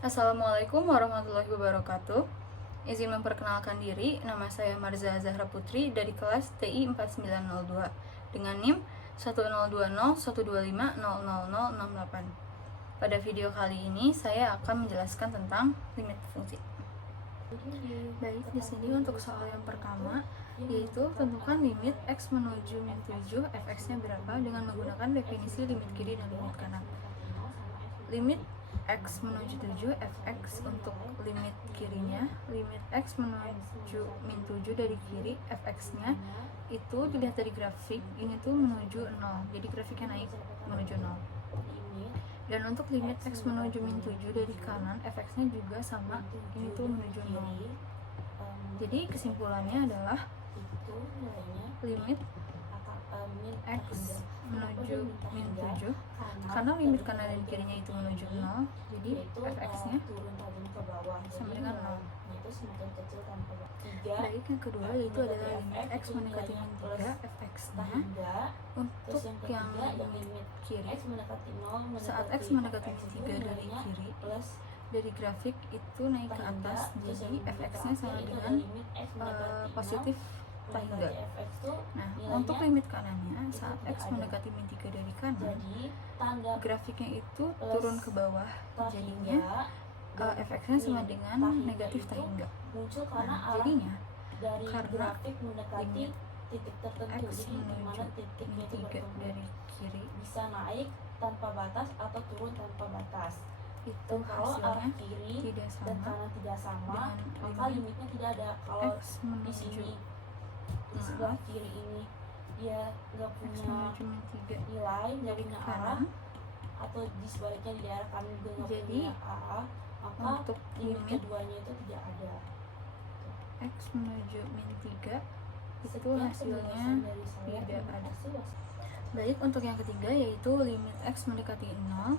Assalamualaikum warahmatullahi wabarakatuh. Izin memperkenalkan diri, nama saya Marza Zahra Putri dari kelas TI 4902 dengan NIM 102012500068. Pada video kali ini saya akan menjelaskan tentang limit fungsi. Baik, di sini untuk soal yang pertama yaitu tentukan limit x menuju min 7 fx-nya berapa dengan menggunakan definisi limit kiri dan limit kanan. Limit x menuju 7 fx untuk limit kirinya, limit x menuju min 7 dari kiri fx-nya itu dilihat dari grafik, ini tuh menuju 0, jadi grafiknya naik menuju 0. Dan untuk limit x menuju min 7 dari kanan fx-nya juga sama, ini tuh menuju 0. Jadi kesimpulannya adalah limit x menuju min 7 karena limit kanan dan kirinya itu menuju 0, jadi fx-nya sama dengan 0. Baik, yang kedua yaitu adalah limit x mendekati min 3 fx-nya untuk yang limit kiri saat x mendekati min 3 dari kiri dari grafik itu naik ke atas, jadi fx-nya sama dengan positif hingga. Nah, untuk limit kanannya saat x mendekati min 3 dari kanan, grafiknya itu turun ke bawah, jadinya fx-nya sama dengan negatif hingga. Nah, jadinya karena limit x menuju min 3 dari kiri bisa naik tanpa batas atau turun tanpa batas. Itu hasilnya tidak sama dengan maka limitnya tidak ada. Kalau x di menuju sini di sebelah kiri ini dia nggak punya min 3 nilai, nggak dari punya arah, kanan, atau di sebaliknya di daerah kanan juga nggak jadi punya arah, maka untuk limit limit keduanya itu tidak ada. x menuju min 3 itu Sekian hasilnya penjelasan dari saya. tidak Terima ada. kasih. Baik, untuk yang ketiga yaitu limit x mendekati 0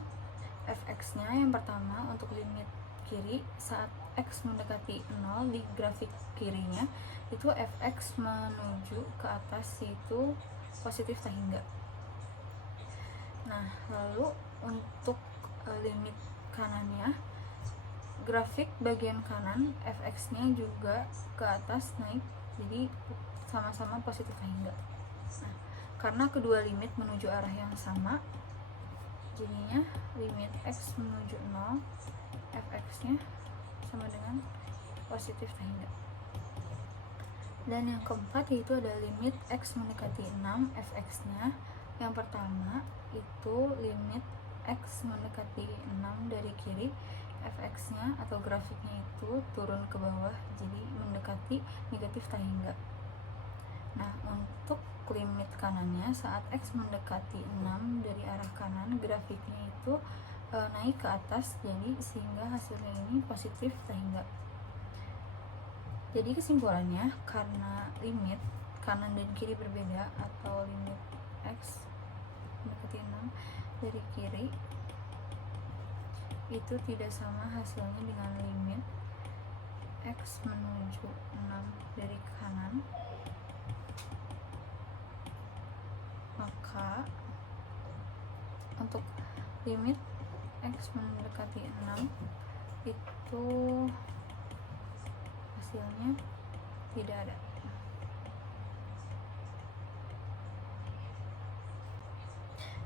fx-nya yang pertama untuk limit kiri saat x mendekati 0 di grafik kirinya itu fx menuju ke atas yaitu positif hingga. Nah, lalu untuk limit kanannya grafik bagian kanan fx-nya juga ke atas naik, jadi sama-sama positif hingga. Nah, karena kedua limit menuju arah yang sama, jadinya limit x menuju 0 fx-nya sama dengan positif hingga. Dan yang keempat yaitu ada limit x mendekati 6 fx-nya. Yang pertama itu limit x mendekati 6 dari kiri, fx-nya atau grafiknya itu turun ke bawah, jadi mendekati negatif hingga. Nah, untuk limit kanannya saat x mendekati 6 dari arah kanan, grafiknya itu naik ke atas, jadi sehingga hasilnya ini positif hingga. Jadi kesimpulannya, karena limit kanan dan kiri berbeda atau limit x mendekati 6 dari kiri itu tidak sama hasilnya dengan limit x menuju 6 dari kanan, maka untuk limit x mendekati 6 itu hasilnya tidak ada.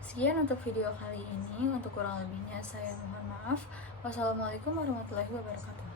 Sekian untuk video kali ini. Untuk kurang lebihnya saya mohon maaf. Wassalamualaikum warahmatullahi wabarakatuh.